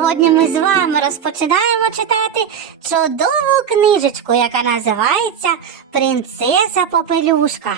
сьогодні ми з вами розпочинаємо читати чудову книжечку, яка називається Принцеса Попелюшка.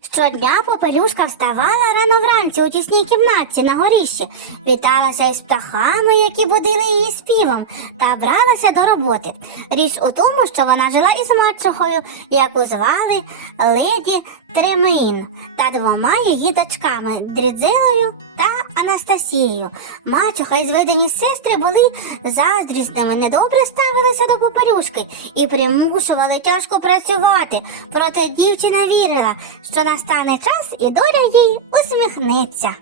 Щодня Попелюшка вставала рано вранці у тісній кімнатці на горіщі, віталася із птахами, які будили її співом, та бралася до роботи. Річ у тому, що вона жила із мачухою, яку звали Леді Тремеїн, та двома її дочками Дрідзилою та Анастасією. Мачуха і зведені сестри були заздрісними, недобре ставилися до попелюшки і примушували тяжко працювати. Проте дівчина вірила, що настане час і доля їй усміхнеться.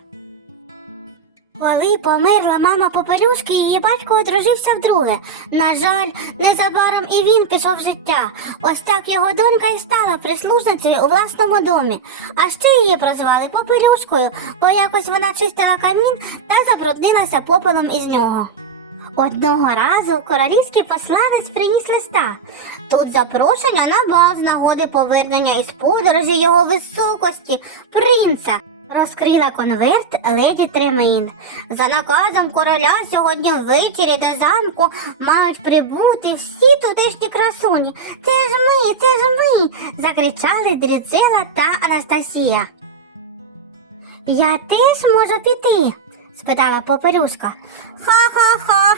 Коли померла мама Попелюшки, її батько одружився вдруге. На жаль, незабаром і він пішов життя. Ось так його донька і стала прислужницею у власному домі. А ще її прозвали Попелюшкою, бо якось вона чистила камін та забруднилася попелом із нього. Одного разу королівський посланець приніс листа. Тут запрошення на бал з нагоди повернення із подорожі його високості, принца. Розкрила конверт леді Тремейн. За наказом короля сьогодні ввечері до замку мають прибути всі тутешні красуні. Це ж ми, це ж ми. закричали Дріцела та Анастасія. Я теж можу піти? спитала Попелюшка. Ха-ха-ха,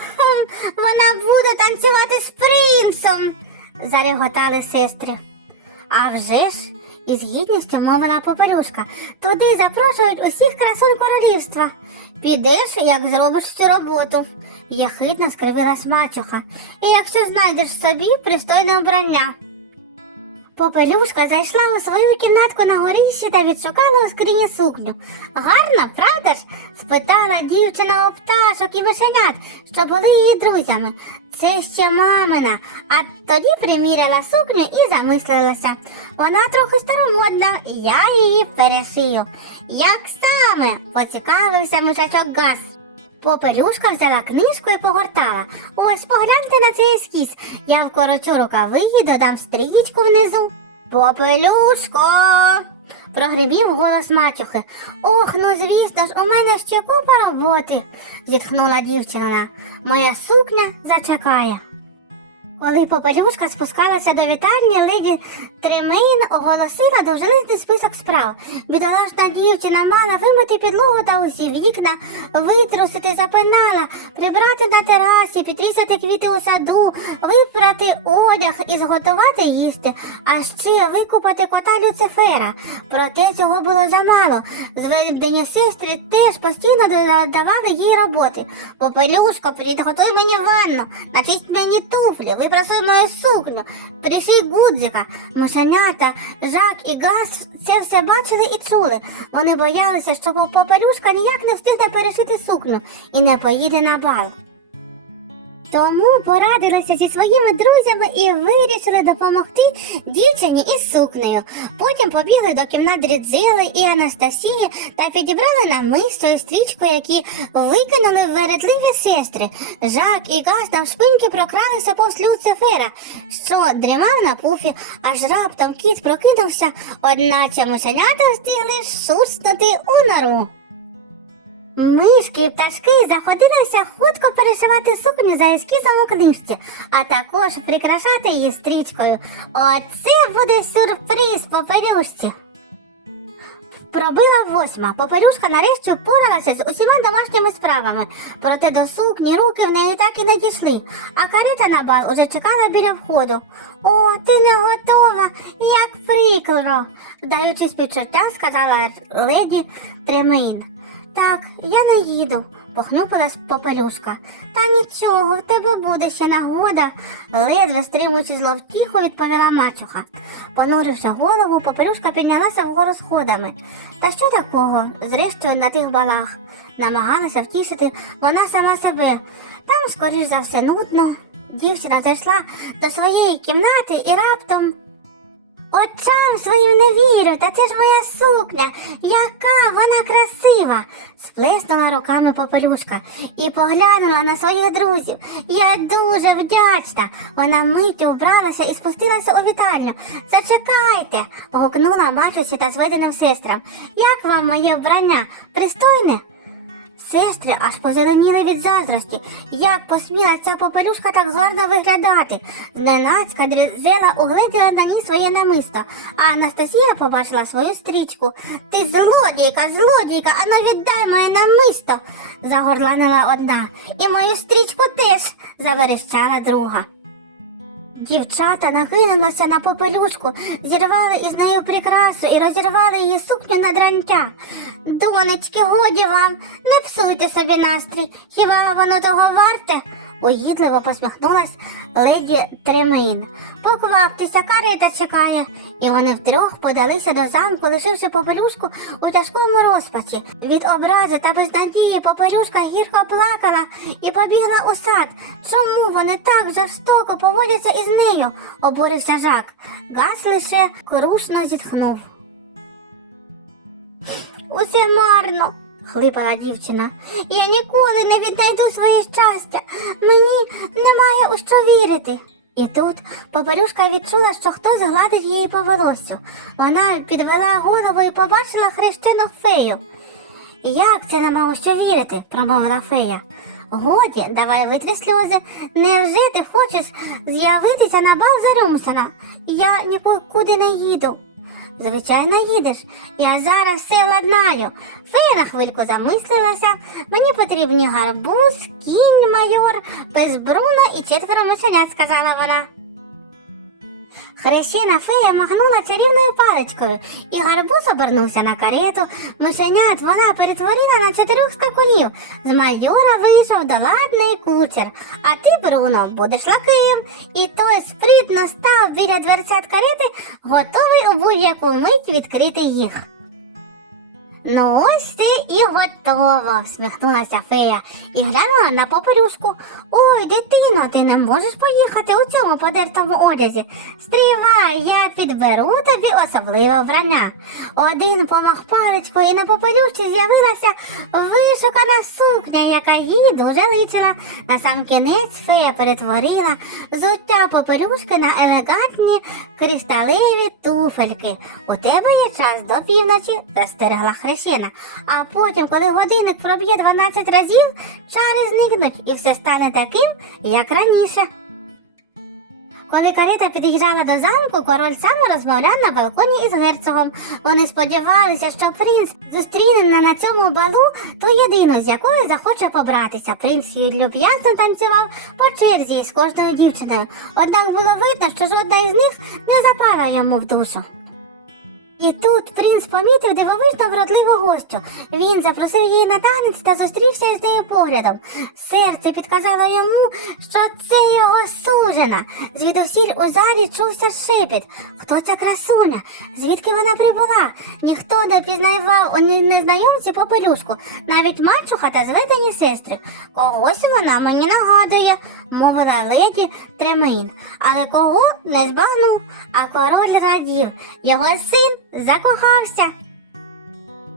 вона буде танцювати з принцем, зареготали сестри. А вже ж, із гідністю мовила Попелюшка, туди запрошують усіх красун королівства. Підеш, як зробиш цю роботу. Яхитно скривилась мачуха. І якщо знайдеш собі пристойне обрання. Попелюшка зайшла у свою кімнатку на горищі та відшукала у скрині сукню. Гарна, правда ж? спитала дівчина у пташок і мишенят, що були її друзями. Це ще мамина. А тоді приміряла сукню і замислилася. Вона трохи старомодна, я її перешию. Як саме? поцікавився мишачок Гас. Попелюшка взяла книжку і погортала. Ось погляньте на цей ескіз. Я вкорочу рукави і додам стрічку внизу. Попелюшко. Прогребів голос мачухи. Ох, ну звісно ж, у мене ще купа роботи, зітхнула дівчина. Моя сукня зачекає. Коли Попелюшка спускалася до вітальні, леді Тремейн оголосила довжелезний список справ. Бідолашна дівчина мала вимити підлогу та усі вікна, витрусити запинала, прибрати на терасі, підрізати квіти у саду, випрати одяг і зготувати їсти, а ще викупати кота Люцифера. Проте цього було замало. Зведені сестри теж постійно додавали їй роботи. Попелюшко, підготуй мені ванну, начисть мені туфлі, випросуй мою сукню, пришій гудзика. Мишенята, Жак і газ це все бачили і чули. Вони боялися, що поперюшка ніяк не встигне перешити сукню і не поїде на бал. Тому порадилися зі своїми друзями і вирішили допомогти дівчині із сукнею. Потім побігли до кімнат Дрідзили і Анастасії та підібрали намисто і стрічку, які викинули вередливі сестри. Жак і Газ навшпиньки прокралися повз Люцифера, що дрімав на пуфі, аж раптом кіт прокинувся, одначе мишенята встигли шурстнути у нору. Мишки і пташки заходилися хутко перешивати сукню за ескізом у книжці, а також прикрашати її стрічкою. Оце буде сюрприз попелюшці. Пробила восьма. Попелюшка нарешті впоралася з усіма домашніми справами, проте до сукні руки в неї так і не дійшли, а карета на бал уже чекала біля входу. О, ти не готова, як прикро, вдаючи співчуття, сказала леді Тремейн. Так, я не їду, похнюпилась попелюшка. Та нічого, в тебе буде ще нагода, ледве стримуючи зловтіху, відповіла мачуха. Понуривши голову, попелюшка піднялася вгору сходами. Та що такого? Зрештою, на тих балах. Намагалася втішити вона сама себе. Там, скоріш за все, нудно. Дівчина зайшла до своєї кімнати і раптом. Очам своїм не вірю, та це ж моя сукня, яка вона красива, сплеснула руками попелюшка і поглянула на своїх друзів. Я дуже вдячна. Вона миттю вбралася і спустилася у вітальню. Зачекайте, гукнула бачусі та зведеним сестрам. Як вам моє вбрання? Пристойне? Сестри аж позеленіли від заздрості. Як посміла ця попелюшка так гарно виглядати? Зненацька дрізела угледіла на ній своє намисто, а Анастасія побачила свою стрічку. Ти злодійка, злодійка, ану віддай моє намисто, загорланила одна. І мою стрічку теж, заверещала друга. Дівчата накинулися на попелюшку, зірвали із нею прикрасу і розірвали її сукню на дрантя. Донечки, годі вам, не псуйте собі настрій, хіба воно того варте? Угідливо посміхнулась леді Тремейн. Покваптеся, карета чекає. І вони втрьох подалися до замку, лишивши попелюшку у тяжкому розпачі. Від образи та безнадії попелюшка гірко плакала і побігла у сад. Чому вони так жорстоко поводяться із нею? обурився жак. Гас лише крушно зітхнув. Усе марно, хлипала дівчина. Я ніколи не віднайду своє щастя. Мені немає у що вірити. І тут Попелюшка відчула, що хтось гладить її по волоссю. Вона підвела голову і побачила хрещену фею. Як це нема у що вірити? промовила фея. Годі, давай витри сльози. Невже ти хочеш з'явитися на бал Зарюмсона? Я нікуди не їду. Звичайно, їдеш. Я зараз все ладнаю. Фея на хвильку замислилася. Мені потрібні гарбуз, кінь, майор, безбруно і четверо мишенят, сказала вона. Хрещена фея махнула чарівною паличкою, і гарбуз обернувся на карету. Мишенят вона перетворила на чотирьох скакунів. З майора вийшов доладний кучер. А ти, Бруно, будеш лакеєм. І той спритно став біля дверцят карети, готовий у будь-яку мить відкрити їх. Ну, ось і готова, всміхнулася фея і глянула на попелюшку. Ой, дитино, ти не можеш поїхати у цьому подертому одязі. Стривай, я підберу тобі особливе вбрання. Один помах паличкою і на попелюшці з'явилася вишукана сукня, яка їй дуже личила. На сам кінець фея перетворила зуття попелюшки на елегантні кристалеві туфельки. У тебе є час до півночі, застерегла хрещена. А потім, коли годинник проб'є 12 разів, чари зникнуть і все стане таким, як раніше. Коли карета під'їжджала до замку, король сам розмовляв на балконі із герцогом. Вони сподівалися, що принц зустріне на цьому балу ту єдину, з якою захоче побратися. Принц люб'язно танцював по черзі з кожною дівчиною. Однак було видно, що жодна із них не запала йому в душу. І тут принц помітив дивовижно вродливу гостю. Він запросив її на танець та зустрівся із нею поглядом. Серце підказало йому, що це його сужена. Звідусіль у залі чувся шепіт. Хто ця красуня? Звідки вона прибула? Ніхто не пізнавав у незнайомці попелюшку, навіть мачуха та зведені сестри. Когось вона мені нагадує, мовила леді Тремейн. Але кого не збагнув, а король радів. Його син закохався.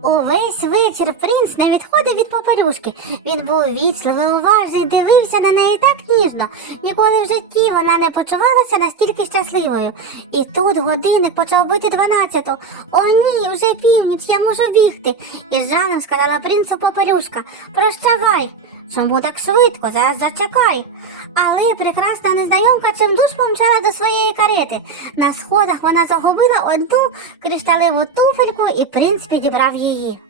Увесь вечір принц не відходив від попелюшки. Він був вічливий, уважний, дивився на неї так ніжно. Ніколи в житті вона не почувалася настільки щасливою. І тут годинник почав бити дванадцяту. О, ні, вже північ, я можу бігти. І з жалем сказала принцу попелюшка. Прощавай. Чому так швидко? Зараз зачекай. Але прекрасна незнайомка чимдуж помчала до своєї карети. На сходах вона загубила одну кришталеву туфельку, і принц підібрав її. いい。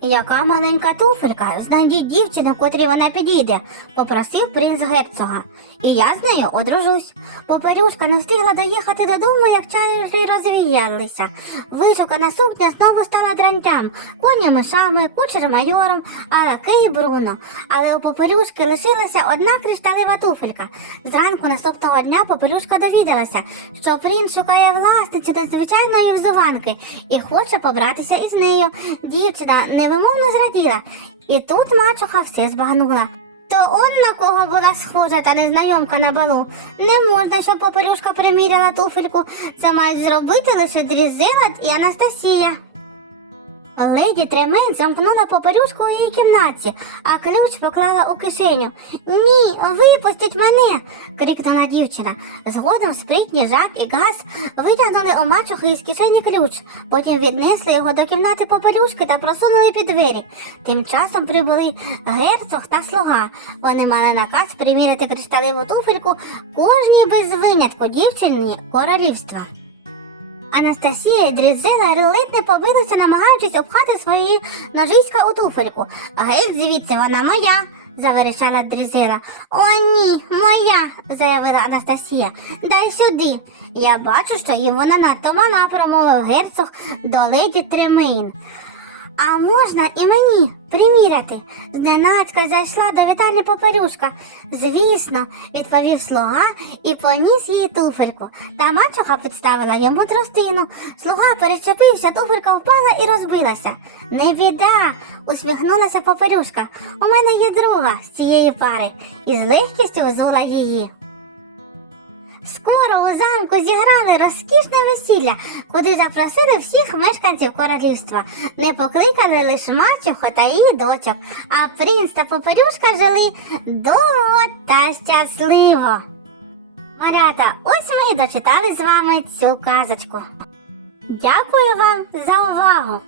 Яка маленька туфелька, знайдіть дівчину, котрій вона підійде, попросив принц герцога. І я з нею одружусь. Попелюшка не встигла доїхати додому, як чари розвіялися. Вишукана сукня знову стала дрантям, коні мишами, кучер майором, а лакей Бруно. Але у попелюшки лишилася одна кришталева туфелька. Зранку наступного дня попелюшка довідалася, що принц шукає власницю надзвичайної взуванки і хоче побратися із нею. Дівчина невимовно зраділа, і тут мачуха все збагнула. То он на кого була схожа та незнайомка на балу. Не можна, щоб попелюшка приміряла туфельку. Це мають зробити лише Дрізелат і Анастасія. Леді Тремейн замкнула попелюшку у її кімнаті, а ключ поклала у кишеню. Ні, випустіть мене. крикнула дівчина. Згодом спритні Жак і Гас витягнули у мачухи із кишені ключ, потім віднесли його до кімнати попелюшки та просунули під двері. Тим часом прибули герцог та слуга. Вони мали наказ приміряти кришталеву туфельку кожній без винятку дівчині королівства. Анастасія дрізила Дрізела ледь не побилися, намагаючись обхати свої ножиська у туфельку. Геть звідси вона моя, заверещала дрізила. О, ні, моя, заявила Анастасія. Дай сюди. Я бачу, що їм вона надто мала, промовив герцог до леді Тремейн. А можна і мені приміряти? Зненацька зайшла до вітальні поперюшка. Звісно, відповів слуга і поніс їй туфельку. Та мачуха підставила йому тростину. Слуга перечепився, туфелька впала і розбилася. Не біда, усміхнулася поперюшка. У мене є друга з цієї пари і з легкістю взула її. Скоро у замку зіграли розкішне весілля, куди запросили всіх мешканців королівства. Не покликали лише мачуху та її дочок, а принц та поперюшка жили довго та щасливо. Малята, ось ми і дочитали з вами цю казочку. Дякую вам за увагу!